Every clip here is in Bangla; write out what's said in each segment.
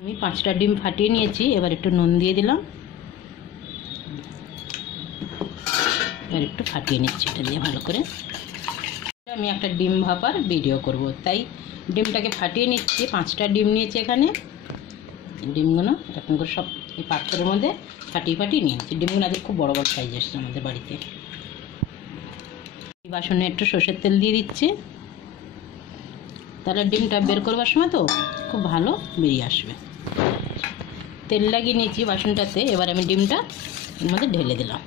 আমি 5টা ডিম ফাটিয়ে নিয়েছি। এবার একটু নুন দিয়ে দিলাম, এবার একটু ফাটিয়ে নিচ্ছি এটা দিয়ে ভালো করে। আমি একটা ডিম ভাপার ভিডিও করব, তাই ডিমটাকে ফাটিয়ে নিচ্ছি। 5টা ডিম নিয়েছি এখানে। ডিমগুলো এরকম করে সব এই পাত্রের মধ্যে ফাটিয়ে নিয়েছি। ডিমগুলো আজকে খুব বড় বড় সাইজ এসছে আমাদের বাড়িতে। এই বাসনে একটু সর্ষের তেল দিয়ে দিচ্ছি, তাহলে ডিমটা বের করবার সময় তো খুব ভালো বেরিয়ে আসবে। তেল লাগিয়ে নিয়েছি বাসনটাতে। এবার আমি ডিমটা এর মধ্যে ঢেলে দিলাম।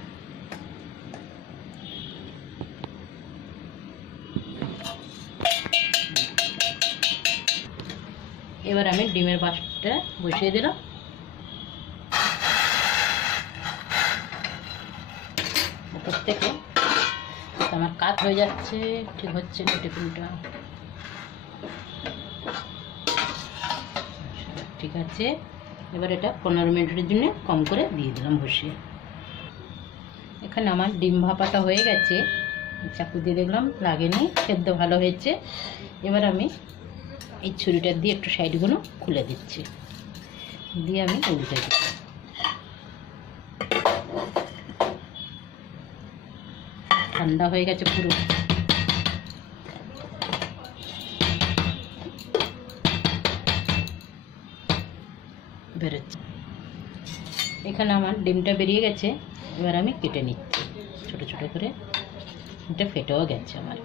এবার আমি ডিমের বাসনটা বসিয়ে দিলাম। উপর থেকে আমার কাত হয়ে যাচ্ছে, ঠিক হচ্ছে না টিফিনটা। ঠিক আছে, এবার এটা 15 মিনিটের জন্য কম করে দিয়ে দিলাম বসিয়ে। এখানে আমার ডিম ভাপাটা হয়ে গেছে। চাকু দিয়ে দেখলাম লাগেনি, সেদ্ধ ভালো হয়েছে। এবার আমি এই ছুরিটা দিয়ে একটু সাইডগুলো খুলে দিচ্ছি, দিয়ে আমি উল্টে দিচ্ছি। ঠান্ডা হয়ে গেছে পুরো। বেরোচ্ছে। এখানে আমার ডিমটা বেরিয়ে গেছে। এবার আমি কেটে নিচ্ছি ছোট ছোট করে। এটা ফেটেও গেছে আমার।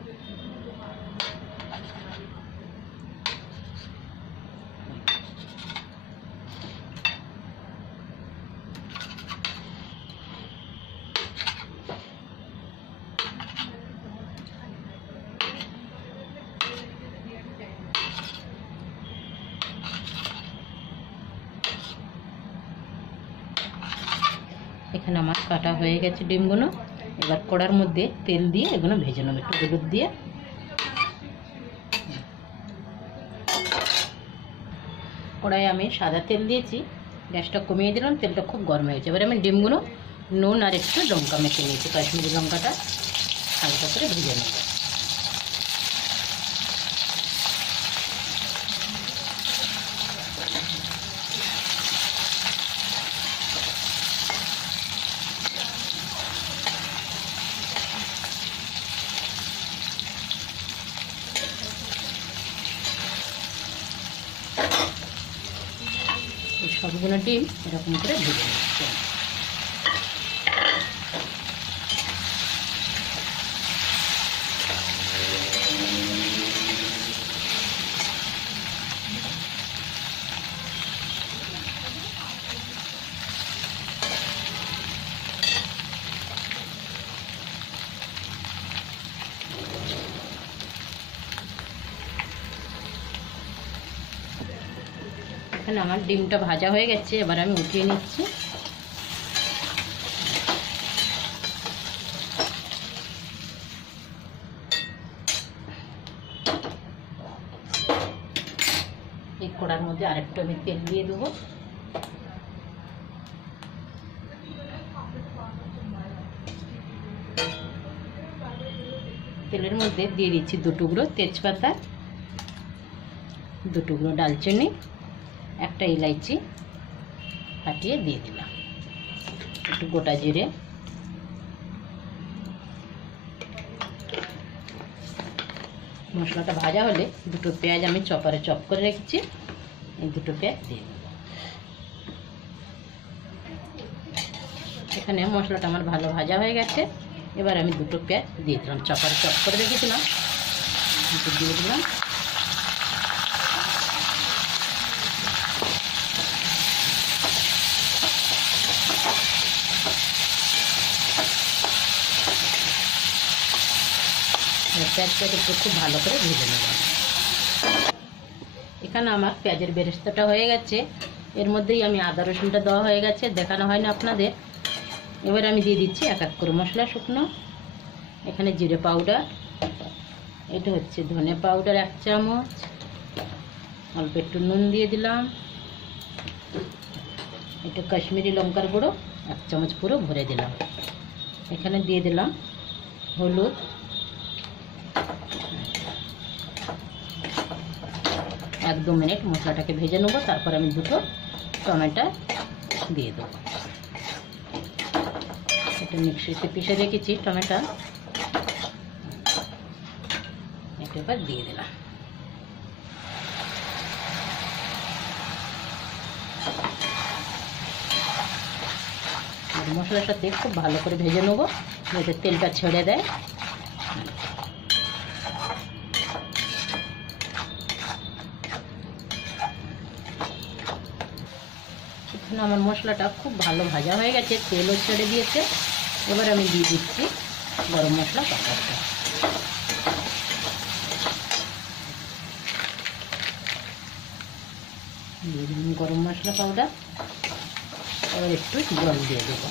এখানে আমার কাটা হয়ে গেছে ডিমগুলো। এবার কড়ার মধ্যে তেল দিয়ে এগুলো ভেজে নেব একটু হলুদ দিয়ে। কড়াইয়ে আমি সাদা তেল দিয়েছি, গ্যাসটা কমিয়ে দিলাম, তেলটা খুব গরম হয়েছে। এবার আমি ডিমগুলো নুন আর একটু লঙ্কা মেখে নিয়েছি, কাশ্মীরি লঙ্কাটা হালকা করে ভেজে নেব। সবগুলো ডিম এরকম করে ভেজে নিচ্ছি। এখানে আমার ডিমটা ভাজা হয়ে গেছে। এবার আমি উঠিয়ে নিচ্ছি। এই কড়ার মধ্যে আরেকটু আমি তেল দিয়ে দেবো। তেলের মধ্যে দিয়ে দিচ্ছি 2 টুকরো তেজপাতা, 2 টুকরো ডালচিনি, একটা ইলাইচি ফাটিয়ে দিয়ে দিলাম, একটু গোটা জিরে, মশলাটা ভাজা হলে 2টো পেঁয়াজ আমি চপারে চপ করে রেখেছি, এই 2টো পেঁয়াজ দিয়ে দিলাম। এখানে মশলাটা আমার ভালো ভাজা হয়ে গেছে। এবার আমি 2টো পেঁয়াজ দিয়ে দিলাম, চপারে চপ করে রেখেছিলাম, দিয়ে দিলাম। পেঁয়াজটাকে একটু খুব ভালো করে ভেজে নেব। এখানে আমার পেঁয়াজের বেরেস্তাটা হয়ে গেছে। এর মধ্যেই আমি আদা রসুনটা দেওয়া হয়ে গেছে, দেখানো হয় না আপনাদের। এবার আমি দিয়ে দিচ্ছি এক এক করে মশলা শুকনো। এখানে জিরে পাউডার, এটা হচ্ছে ধনে পাউডার 1 চামচ, অল্প একটু নুন দিয়ে দিলাম, একটু কাশ্মীরি লঙ্কার গুঁড়ো 1 চামচ পুরো ভরে দিলাম। এখানে দিয়ে দিলাম হলুদ, 1-2 মিনিট মশলাটাকে ভেজে নেবো, তারপর আমি দুটো টমেটো দিয়ে দেবো। এটা মিক্সিতে পিষে রেখেছি টমেটো, এটা এবার দিয়ে দিলাম। মশলার সাথে খুব ভালো করে ভেজে নেবো যাতে তেলটা ছেড়ে দেয়। এখানে আমার মশলাটা খুব ভালো ভাজা হয়ে গেছে, তেলও ছেড়ে দিয়েছে। এবার আমি দিয়ে দিচ্ছি গরম মশলা পাউডারটা। দিয়ে দিলাম গরম মশলা পাউডার। এবার একটু জল দিয়ে দেবো।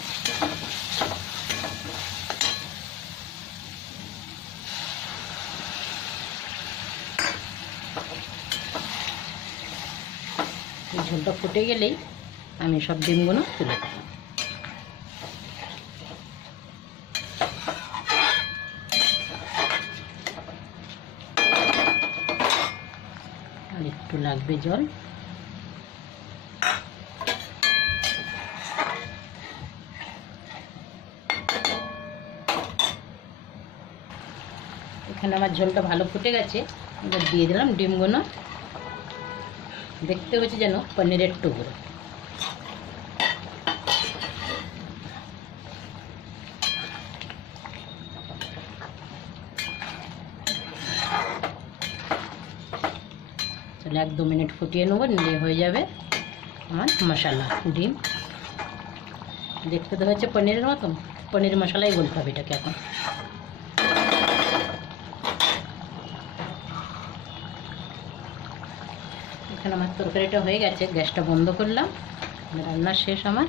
এই ঝোলটা ফুটে গেলেই আমি সব ডিমগুলো তুলে দেবো। আর একটু লাগবে জল। এখানে আমার ঝোলটা ভালো ফুটে গেছে, এবার দিয়ে দিলাম ডিমগুলো। দেখতে হচ্ছে যেন পনিরের টুকরো। তাহলে 1-2 মিনিট ফুটিয়ে নেবো, নিলে হয়ে যাবে আমার মশলা ডিম। দেখতে তো হচ্ছে পনিরের মতন, পনির মশলাই বলতে হবে এটাকে। এখন এখানে আমার তরকারিটা হয়ে গেছে, গ্যাসটা বন্ধ করলাম, রান্না শেষ আমার।